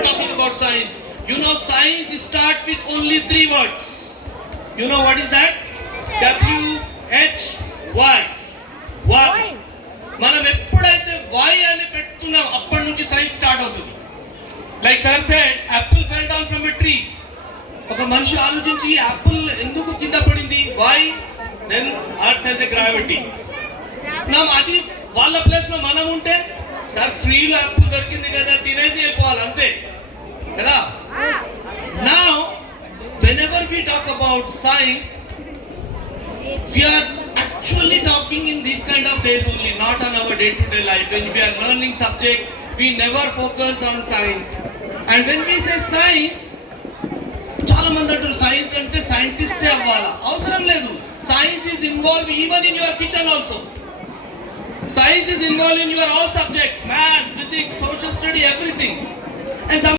are talking about science. You know, science start with only 3 words. You know what is that? WHY. Why? మనం ఎప్పుడైతే why అని పెట్టుకున్నాం అప్పటి నుంచి సైన్స్ స్టార్ట్ అవుతుంది. Like sir said apple fell down from a tree. ఒక మనిషి ఆలోచించి యాపిల్ ఎందుకు కింద పడింది? Why? Then earth has a gravity. నా అది వాళ్ళ ప్లేస్ లో మనం ఉంటే సార్ ఫ్రీలో యాపిల్ దొరికింది కదా తినేసి వెళ్ళిపోవాలి అంతే కదా. Now whenever we talk about science, we are actually talking in these kind of days only, not on our day-to-day life. When we are learning subject, we never focus on science. And when we say science, చాలా మంది అంటారు సైన్స్ అంటే సైంటిస్టే అవ్వాలా. అవసరం లేదు. Science is involve even in your kitchen also. Science is involve in your all subject, maths, physics, social study, everything. And